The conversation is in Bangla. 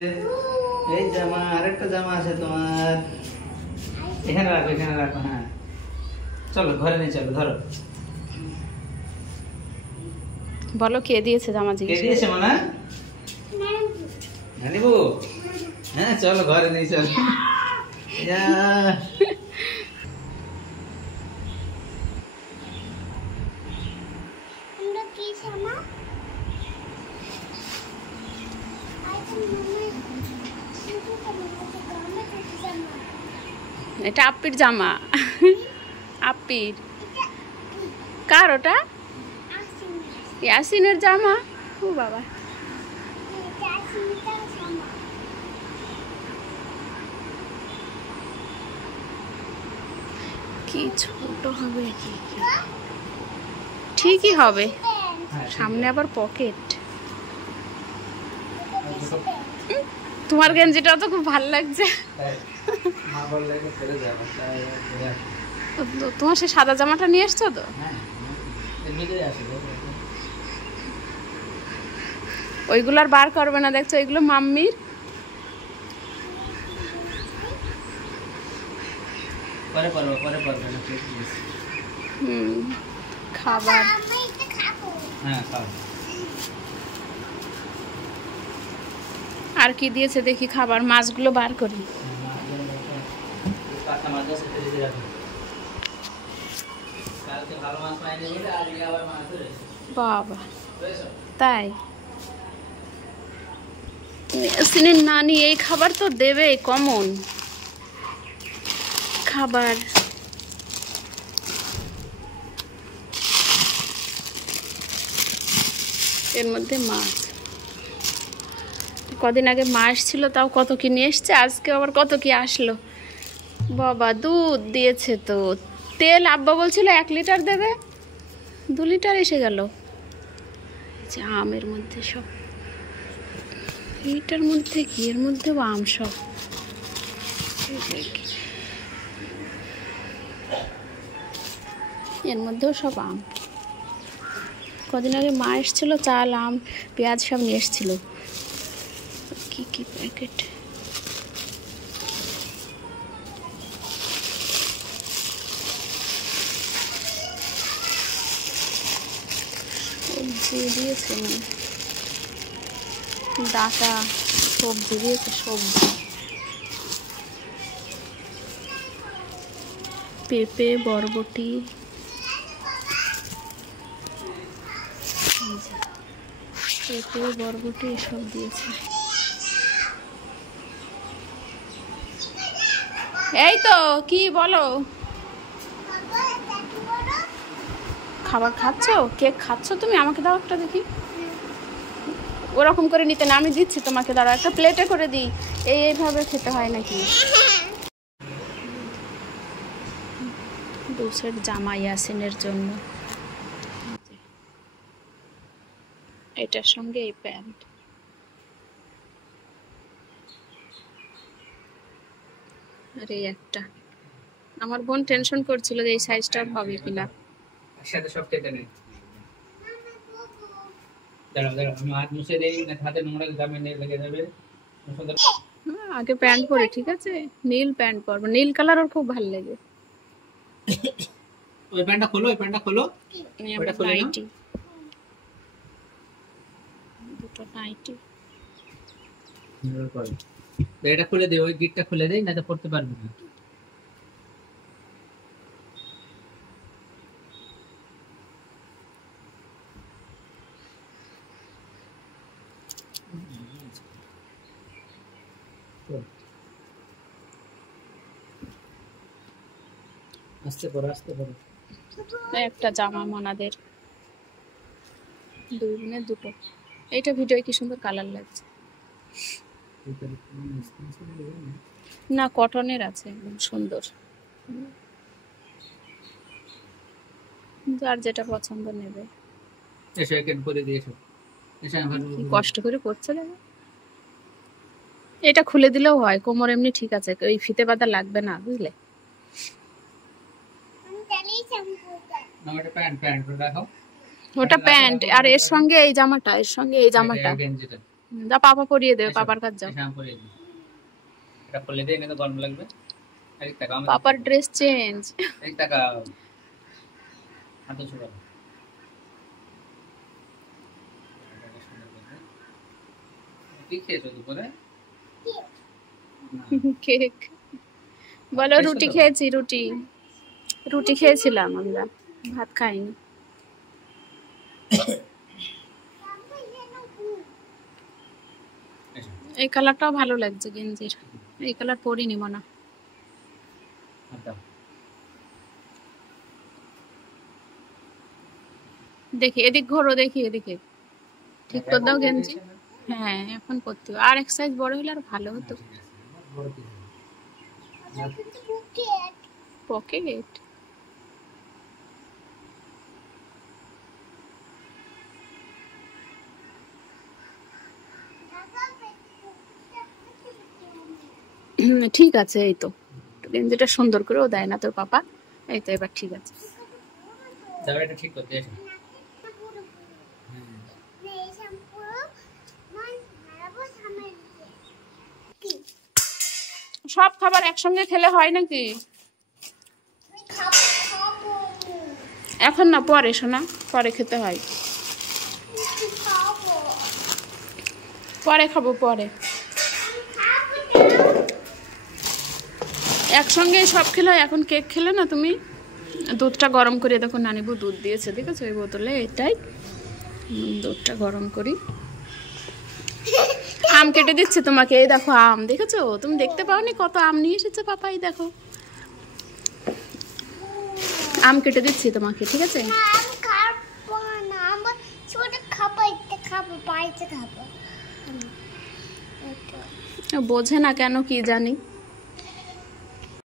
এই জামা আরেকটা জামা আছে তোমার, এখানে রাখো এখানে রাখো। হ্যাঁ চলো ঘরে নিয়ে চলো, ধরো। বলো কে দিয়েছে জামা? কে দিয়েছে মানা? নানিবু। হ্যাঁ চলো ঘরে নিয়ে চলো। এটা আপ্পির জামা। আপ্পির। কার ওটা? ইয়াসিনের জামা। ও বাবা, কি ছোট হবে, ঠিকই হবে। সামনে আবার পকেট। তোমার গেঞ্জিটা তো খুব ভালো লাগছে। তোমার সেই সাদা জামাটা নিয়ে এসছো তো? ওইগুলো আর বার করবে না, দেখছো ওইগুলো মাম্মির। খাবার। আর কি দিয়েছে দেখি খাবার? মাছগুলো বার করি। বাবা তাই? ইয়াসিনের নানি এই খাবার তো দেবে, কমন খাবার। এর মধ্যে মাছ। কদিন আগে মা এসেছিল, তাও কত কি নিয়ে এসছে, আজকে আবার কত কি আসলো। বাবা দুধ দিয়েছে তো। তেল আব্বা বলছিল 1 লিটার দেবে, 2 লিটার এসে গেল। আমের মধ্যে সব, এইটার মধ্যে কি? এর মধ্যেও আম সব। এর মধ্যেও সব আম। কদিন আগে মা এসেছিল, চাল আম পেঁয়াজ সব নিয়ে এসেছিল। কি কি প্যাকেট! সবজি দিয়েছে, ডাটা সবজি দিয়েছে, সবজি পেঁপে বরবটি, পেঁপে বরবটি এসব দিয়েছে। এই তো কি বলো? খাবার খাচ্ছ? কেক খাচ্ছ তুমি? আমাকে দাও একটা দেখি। ওরকম করে নিতে না, আমি দিচ্ছি তোমাকে, দাঁড়া একটা প্লেটে করে দিই। এইভাবে খেতে হয় নাকি? 2 সেট জামা ইয়াসিনের জন্য। এটার সঙ্গে এই প্যান্ট। আর এই একটা। আমার বোন টেনশন করছিল যে এই সাইজটা হবে কিনা। একসাথে সব কেটে নেই। দাঁড়াও দাঁড়াও, আমি হাত মুছে দেই, না হাতে নোংরা গামে লেগে যাবে। আগে প্যান্ট পরে, ঠিক আছে? নীল প্যান্ট পরবো, নীল কালার ওর খুব ভালো লাগে। ওই প্যান্টটা খোলো, ওই প্যান্টটা খোলো। ওটা খুলে নাও। দুটো নাইটি। এটা খুলে দে, ওই গিটটা খুলে দেই, না তো পড়তে পারবি না। আস্তে করো, আস্তে করো। একটা জামা মনাদের, 2 বোনের 2টো। এইটা ভিডিও কি সুন্দর কালার লাগছে না? কটনের আছে, একদম সুন্দর। যার যেটা পছন্দ নেবে। এসে কেন করে দিয়েছো? এসে আমার কষ্ট করে করছে দেখো। এটা খুলে দিলেও হয়, কোমর এমনি ঠিক আছে, ওই ফিতে বাঁধা লাগবে না, বুঝলে? ওটা প্যান্ট, আর এর সঙ্গে এই জামাটা, এর সঙ্গে এই জামাটা। যা পাপা পরিয়ে দেবে, পাপার কাছে যাও। হ্যাঁ পরিয়ে দিই, এটা খুলে দিয়ে এনে তো গরম লাগবে। এক টাকা আমার পাপার ড্রেস চেঞ্জ। এক টাকা হাতে ছোড়া কি খেয়েছো দুপুরে? কেক বলো। রুটি খেয়েছি, রুটি রুটি খেয়েছিলাম আমরা, ভাত খাইনি। এই কালারটাও ভালো লাগছে গেঞ্জির, এই কালার পরিনি মনে। দেখি এদিক ঘোরো, দেখি এদিকে ঠিক করে দাও গেঞ্জি। হ্যাঁ এখন করতে হবে, আর এক সাইজ বড় হলে আর ভালো হতো। পকেট ঠিক আছে, এই তো গেঞ্জিটা সুন্দর করেও দেয় না তোর পাপা। এই তো এবার ঠিক আছে। দাও এটা ঠিক করতে এসো। সব খাবার একসঙ্গে খেলে হয় নাকি? এখন না, পরে শোনা, পরে খেতে হয়। পরে খাবো, পরে একসঙ্গে সব খেলে হয়। এখন কেক খেলে না তুমি। দুধটা গরম করে দেখো, নানিবু দুধ দিয়েছে, দেখেছো ওই বোতলে, এটাই দুধটা গরম করি। আম কেটে দিচ্ছে তোমাকে, এই দেখো আম, দেখেছো? তুমি দেখতে পাওনি কত আম নিয়ে এসেছে পাপা, এই দেখো আম কেটে দিচ্ছি তোমাকে, ঠিক আছে? বোঝে না কেন কি জানি।